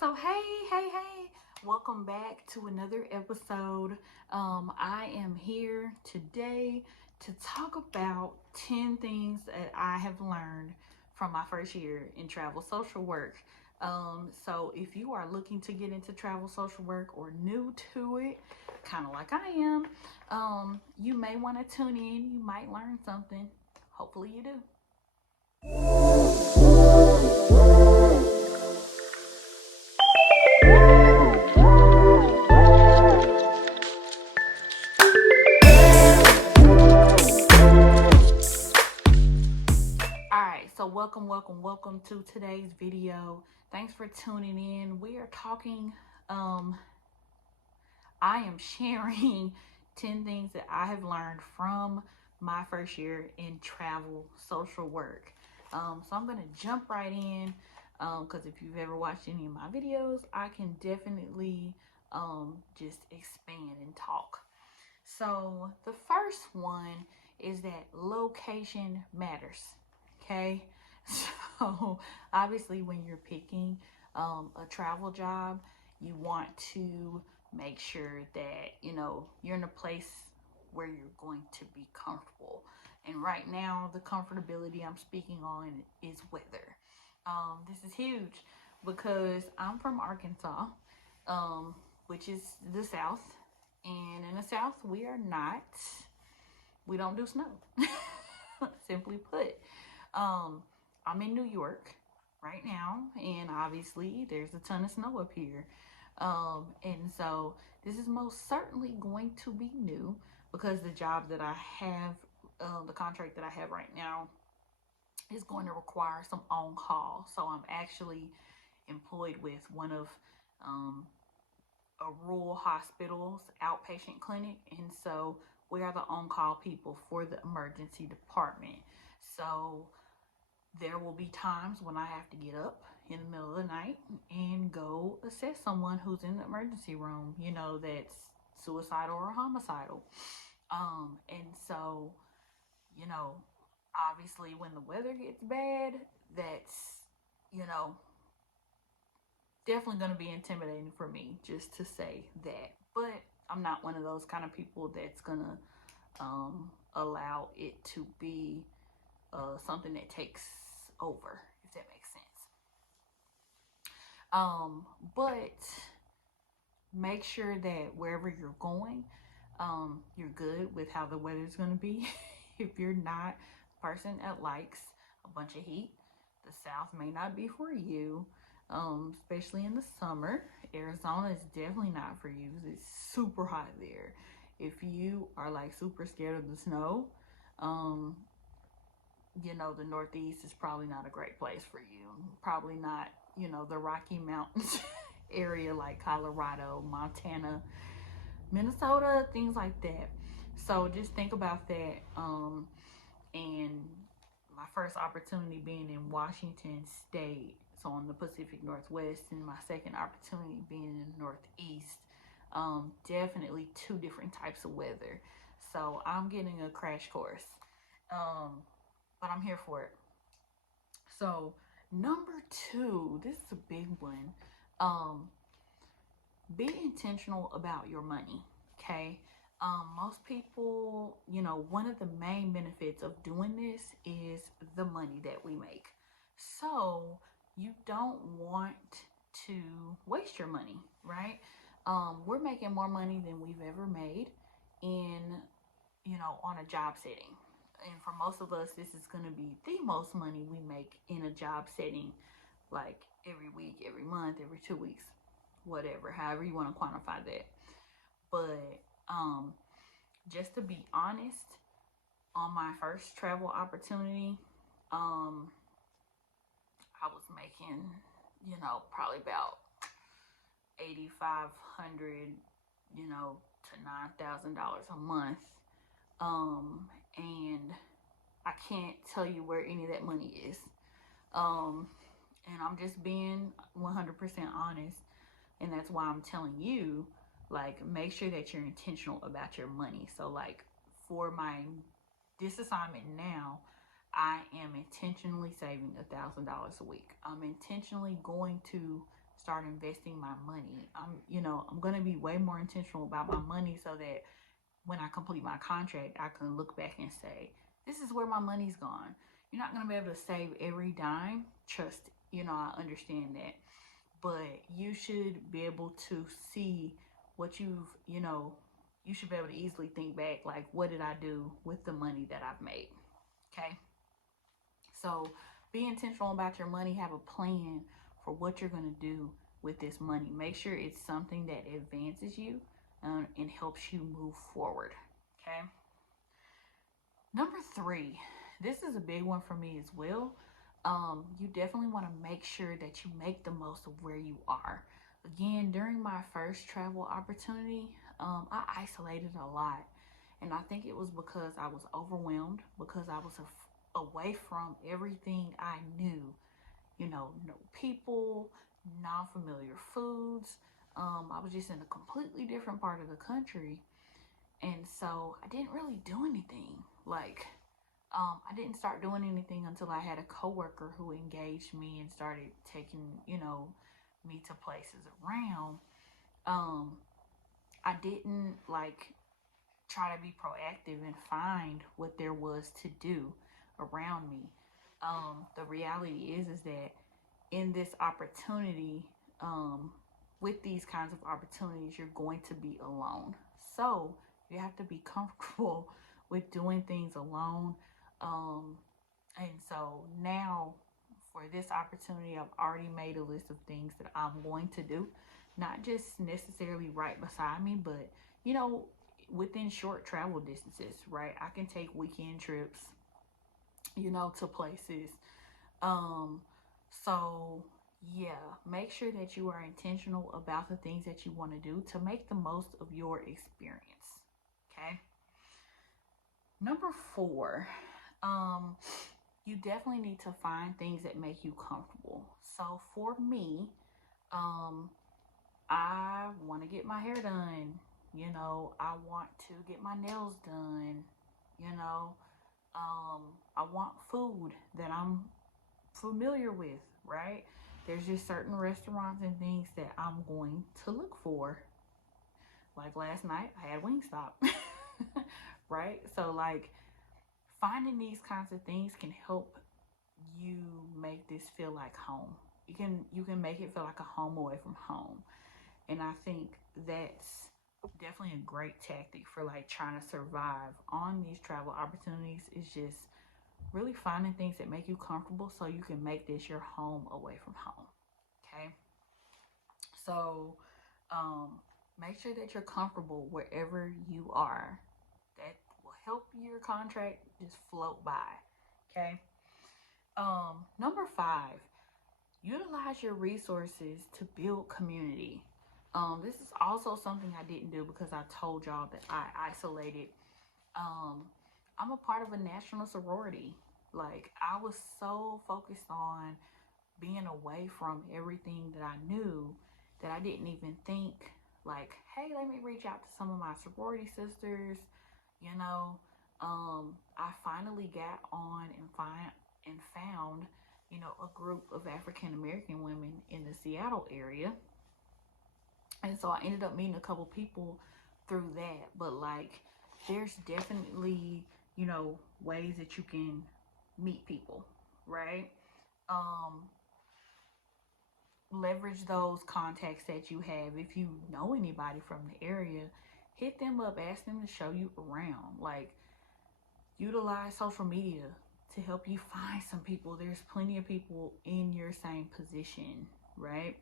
So hey, welcome back to another episode. I am here today to talk about 10 things that I have learned from my first year in travel social work. So if you are looking to get into travel social work or new to it, kind of like I am, you may want to tune in. You might learn something. Hopefully you do. Alright, so welcome to today's video. Thanks for tuning in. We are talking, I am sharing 10 things that I have learned from my first year in travel social work. So I'm going to jump right in because if you've ever watched any of my videos, I can definitely just expand and talk. So the first one is that location matters. Okay. So obviously, when you're picking a travel job, you want to make sure that you're in a place where you're going to be comfortable. And right now, the comfortability I'm speaking on is weather. This is huge because I'm from Arkansas, which is the South, and in the South, we don't do snow. Simply put, um, I'm in New York right now, and obviously there's a ton of snow up here. And so this is most certainly going to be new because the job that I have, the contract that I have right now, is going to require some on call. So I'm actually employed with one of um, a rural hospital's outpatient clinic, and so we are the on-call people for the emergency department. So there will be times when I have to get up in the middle of the night and go assess someone who's in the emergency room, that's suicidal or homicidal. And so, you know, obviously when the weather gets bad, that's, you know, definitely going to be intimidating for me just to say that. But I'm not one of those kind of people that's going to allow it to be something that takes over, if that makes sense. But make sure that wherever you're going, you're good with how the weather's going to be. If you're not a person that likes a bunch of heat, the South may not be for you, especially in the summer. Arizona is definitely not for you because it's super hot there. If you are like super scared of the snow, um, the Northeast is probably not a great place for you. Probably not, the Rocky Mountains area like Colorado, Montana, Minnesota, things like that. So just think about that. And my first opportunity being in Washington State, so on the Pacific Northwest, and my second opportunity being in the Northeast. Definitely two different types of weather. So I'm getting a crash course. But I'm here for it. So number two, this is a big one. Um, be intentional about your money. Okay. Most people, one of the main benefits of doing this is the money that we make. So you don't want to waste your money, right? We're making more money than we've ever made in, on a job setting. And for most of us, this is going to be the most money we make in a job setting, like every week, every month, every 2 weeks, whatever, however you want to quantify that. But just to be honest, on my first travel opportunity, um, I was making, probably about 8,500, to $9,000 a month. And I can't tell you where any of that money is. Um, and I'm just being 100% honest. And that's why I'm telling you, like, make sure that you're intentional about your money. So, like, for this assignment now, I am intentionally saving $1,000 a week. I'm intentionally going to start investing my money. I'm going to be way more intentional about my money so that when I complete my contract, I can look back and say, this is where my money's gone. You're not going to be able to save every dime. Trust, I understand that. But you should be able to see what you should be able to easily think back, like, what did I do with the money that I've made? Okay. So be intentional about your money. Have a plan for what you're going to do with this money. Make sure it's something that advances you and helps you move forward. Okay. Number 3, this is a big one for me as well. You definitely want to make sure that you make the most of where you are. Again, during my first travel opportunity, I isolated a lot. And I think it was because I was overwhelmed, because I was away from everything I knew. No people, non familiar foods. I was just in a completely different part of the country. And so I didn't really do anything. Like, I didn't start doing anything until I had a coworker who engaged me and started taking, me to places around. Um, I didn't like try to be proactive and find what there was to do around me. The reality is that in this opportunity, with these kinds of opportunities, you're going to be alone. So you have to be comfortable with doing things alone. Um, and so now for this opportunity, I've already made a list of things that I'm going to do, not just necessarily right beside me, but you know, within short travel distances, right? I can take weekend trips, to places. Um, so yeah, make sure that you are intentional about the things that you want to do to make the most of your experience. Okay. Number 4, um, you definitely need to find things that make you comfortable. So for me, um, I want to get my hair done. I want to get my nails done. You know, I want food that I'm familiar with, right? There's just certain restaurants and things that I'm going to look for. Like last night, I had Wingstop, right? So, like, finding these kinds of things can help you make this feel like home. You can make it feel like a home away from home. And I think that's definitely a great tactic for like trying to survive on these travel opportunities, is just really finding things that make you comfortable so you can make this your home away from home. Okay. So um, make sure that you're comfortable wherever you are. That will help your contract just float by. Okay. Number 5, utilize your resources to build community. This is also something I didn't do because I told y'all that I isolated. Um, I'm a part of a national sorority. Like, I was so focused on being away from everything that I knew that I didn't even think, like, hey, let me reach out to some of my sorority sisters. You know, I finally got on and found, a group of African American women in the Seattle area. And so I ended up meeting a couple people through that. But like, there's definitely, ways that you can meet people, right? Um, Leverage those contacts that you have. If you know anybody from the area, hit them up, ask them to show you around. Like, utilize social media to help you find some people. There's plenty of people in your same position, right?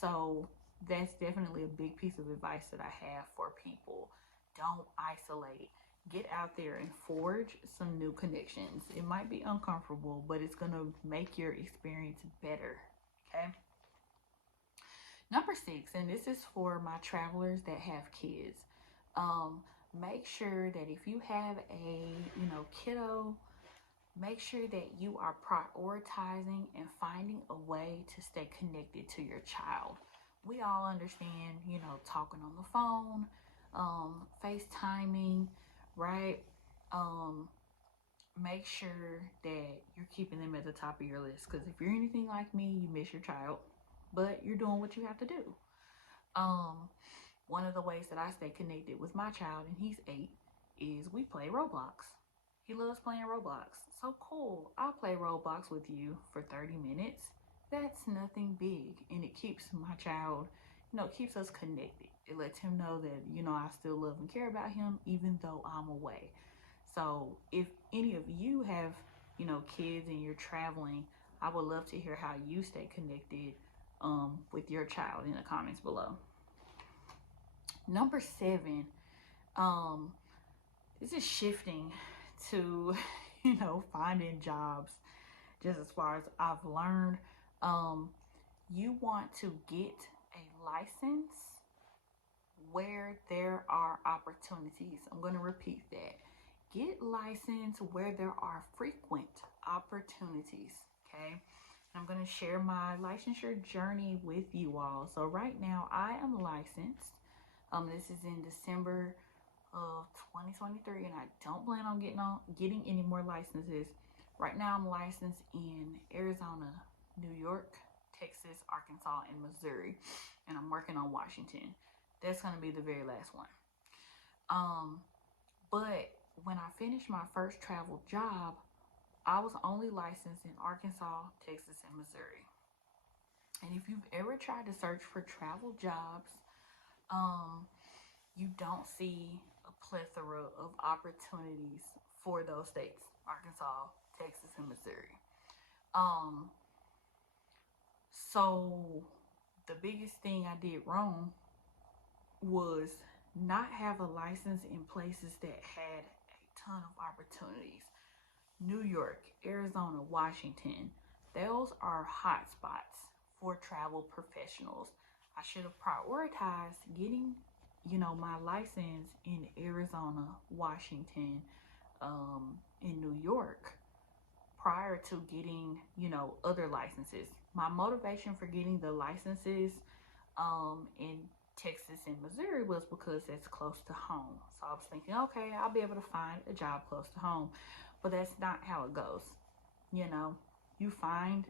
So that's definitely a big piece of advice that I have for people. Don't isolate. Get out there and forge some new connections. It might be uncomfortable, but it's going to make your experience better. Okay. Number 6, and this is for my travelers that have kids. Um, Make sure that if you have a, kiddo, make sure that you are prioritizing and finding a way to stay connected to your child. We all understand, talking on the phone, FaceTiming, right? Um, Make sure that you're keeping them at the top of your list, because if you're anything like me, you miss your child, but you're doing what you have to do. Um, One of the ways that I stay connected with my child, and he's 8, is we play Roblox. He loves playing Roblox. So cool. I'll play Roblox with you for 30 minutes. That's nothing big. And it keeps my child, keeps us connected. It lets him know that, I still love and care about him even though I'm away. So if any of you have, kids and you're traveling, I would love to hear how you stay connected with your child in the comments below. Number 7, um, this is shifting to, finding jobs. Just as far as I've learned, um, you want to get a license where there are opportunities. I'm going to repeat that. Get licensed where there are frequent opportunities. Okay. I'm going to share my licensure journey with you all. So right now I am licensed. This is in December of 2023, and I don't plan on getting any more licenses. Right now I'm licensed in Arizona, New York, Texas, Arkansas, and Missouri, and I'm working on Washington. That's going to be the very last one. But when I finished my first travel job, I was only licensed in Arkansas, Texas, and Missouri. And if you've ever tried to search for travel jobs, you don't see a plethora of opportunities for those states: Arkansas, Texas, and Missouri. So the biggest thing I did wrong was not have a license in places that had a ton of opportunities. New York, Arizona, Washington, those are hot spots for travel professionals. I should have prioritized getting, my license in Arizona, Washington, in New York prior to getting, other licenses. My motivation for getting the licenses in Texas and Missouri was because it's close to home. So I was thinking, okay, I'll be able to find a job close to home. But that's not how it goes. You find,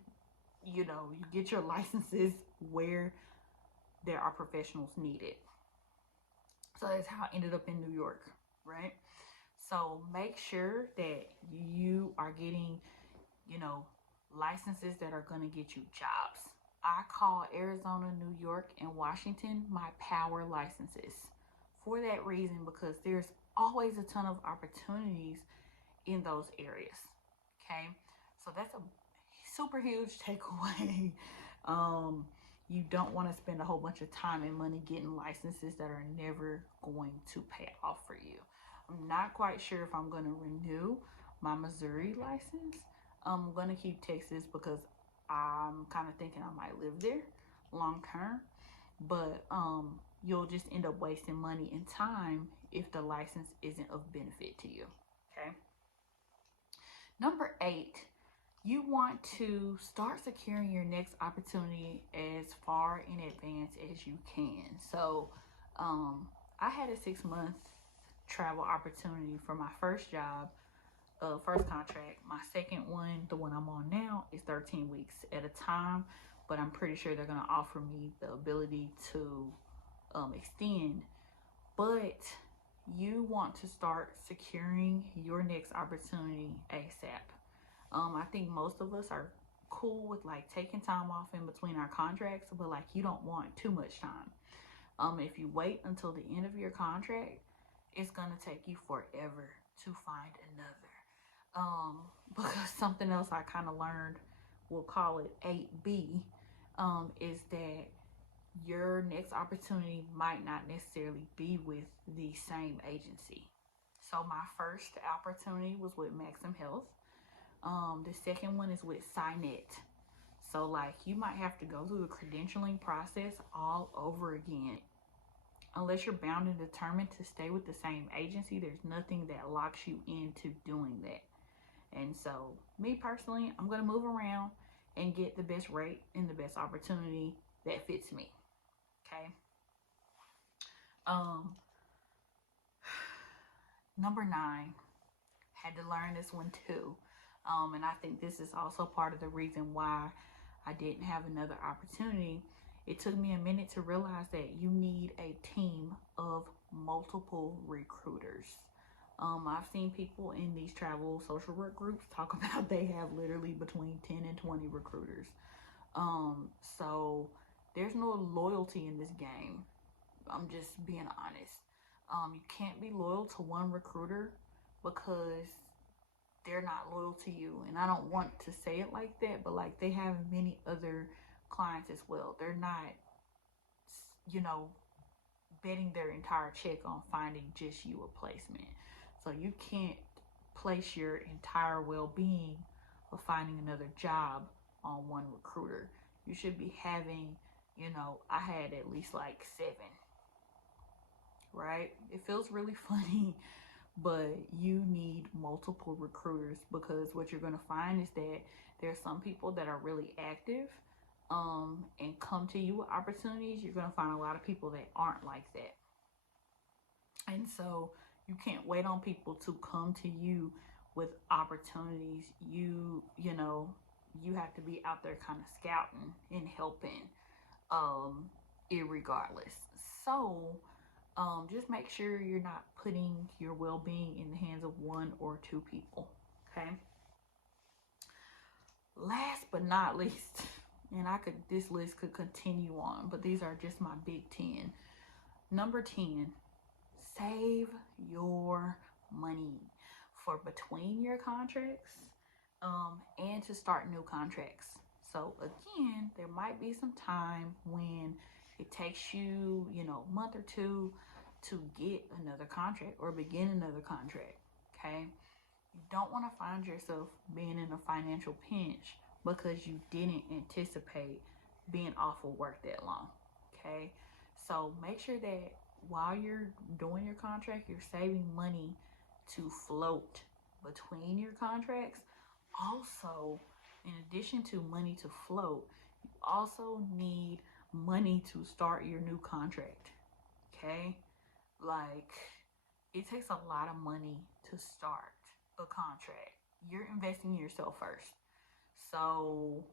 you get your licenses where there are professionals needed. So that's how I ended up in New York, right? So make sure that you are getting, licenses that are going to get you jobs. I call Arizona, New York, and Washington my power licenses for that reason, because there's always a ton of opportunities in those areas. Okay, so that's a super huge takeaway. You don't want to spend a whole bunch of time and money getting licenses that are never going to pay off for you. I'm not quite sure if I'm going to renew my Missouri license. I'm going to keep Texas because I'm kind of thinking I might live there long term. But you'll just end up wasting money and time if the license isn't of benefit to you. Okay. Number 8, you want to start securing your next opportunity as far in advance as you can. So I had a 6-month travel opportunity for my first job, first contract. My second one, the one I'm on now, is 13 weeks at a time, but I'm pretty sure they're going to offer me the ability to extend. But you want to start securing your next opportunity ASAP. I think most of us are cool with like taking time off in between our contracts, but like you don't want too much time. If you wait until the end of your contract, it's gonna take you forever to find another. Because something else I kind of learned, we'll call it 8B, is that your next opportunity might not necessarily be with the same agency. So my first opportunity was with Maxim Health. The second one is with Signet. So like you might have to go through the credentialing process all over again. Unless you're bound and determined to stay with the same agency, there's nothing that locks you into doing that. And so me personally, I'm going to move around and get the best rate and the best opportunity that fits me. Okay. Number 9, had to learn this one too. And I think this is also part of the reason why I didn't have another opportunity. It took me a minute to realize that you need a team of multiple recruiters. I've seen people in these travel social work groups talk about they have literally between 10 and 20 recruiters. So there's no loyalty in this game. I'm just being honest. You can't be loyal to one recruiter because they're not loyal to you. And I don't want to say it like that, but like they have many other clients as well. They're not, you know, betting their entire check on finding just you a placement. So you can't place your entire well-being of finding another job on one recruiter. You should be having, I had at least like 7, right? It feels really funny, but you need multiple recruiters because what you're going to find is that there are some people that are really active and come to you with opportunities. You're going to find a lot of people that aren't like that. And so you can't wait on people to come to you with opportunities. You have to be out there kind of scouting and helping irregardless. So just make sure you're not putting your well-being in the hands of 1 or 2 people. Okay. Last but not least, and this list could continue on, but these are just my big 10. Number 10, save your money for between your contracts and to start new contracts. So again, there might be some time when it takes you, a month or 2 to get another contract or begin another contract. Okay. You don't want to find yourself being in a financial pinch because you didn't anticipate being off of work that long. Okay. So make sure that while you're doing your contract, you're saving money to float between your contracts. Also, in addition to money to float, you also need money to start your new contract. Okay. Like, it takes a lot of money to start a contract. You're investing in yourself first. So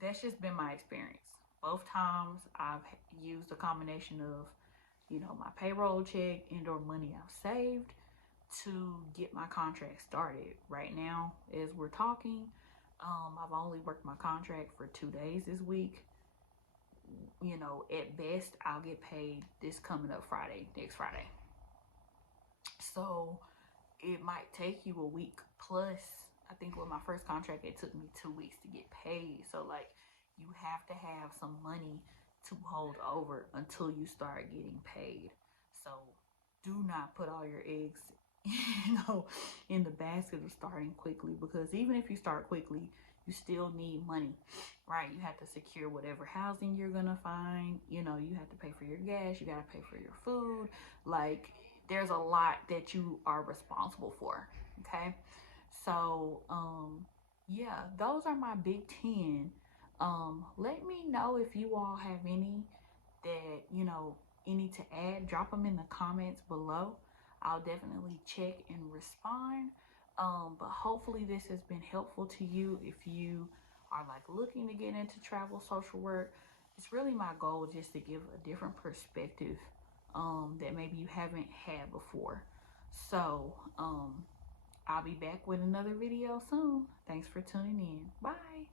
that's just been my experience. Both times I've used a combination of, my payroll check and or money I've saved to get my contract started. Right now, as we're talking, I've only worked my contract for 2 days this week. At best, I'll get paid this coming up Friday, next Friday. So it might take you a week plus. I think with my first contract, it took me 2 weeks to get paid. So like, you have to have some money to hold over until you start getting paid. So do not put all your eggs, in the basket of starting quickly, because even if you start quickly, you still need money, right? You have to secure whatever housing you're gonna find. You have to pay for your gas. You gotta pay for your food. Like, there's a lot that you are responsible for. Okay. So, yeah, those are my big 10. Let me know if you all have any that, any to add. Drop them in the comments below. I'll definitely check and respond. But hopefully this has been helpful to you if you are like looking to get into travel social work. It's really my goal just to give a different perspective that maybe you haven't had before. So I'll be back with another video soon. Thanks for tuning in. Bye.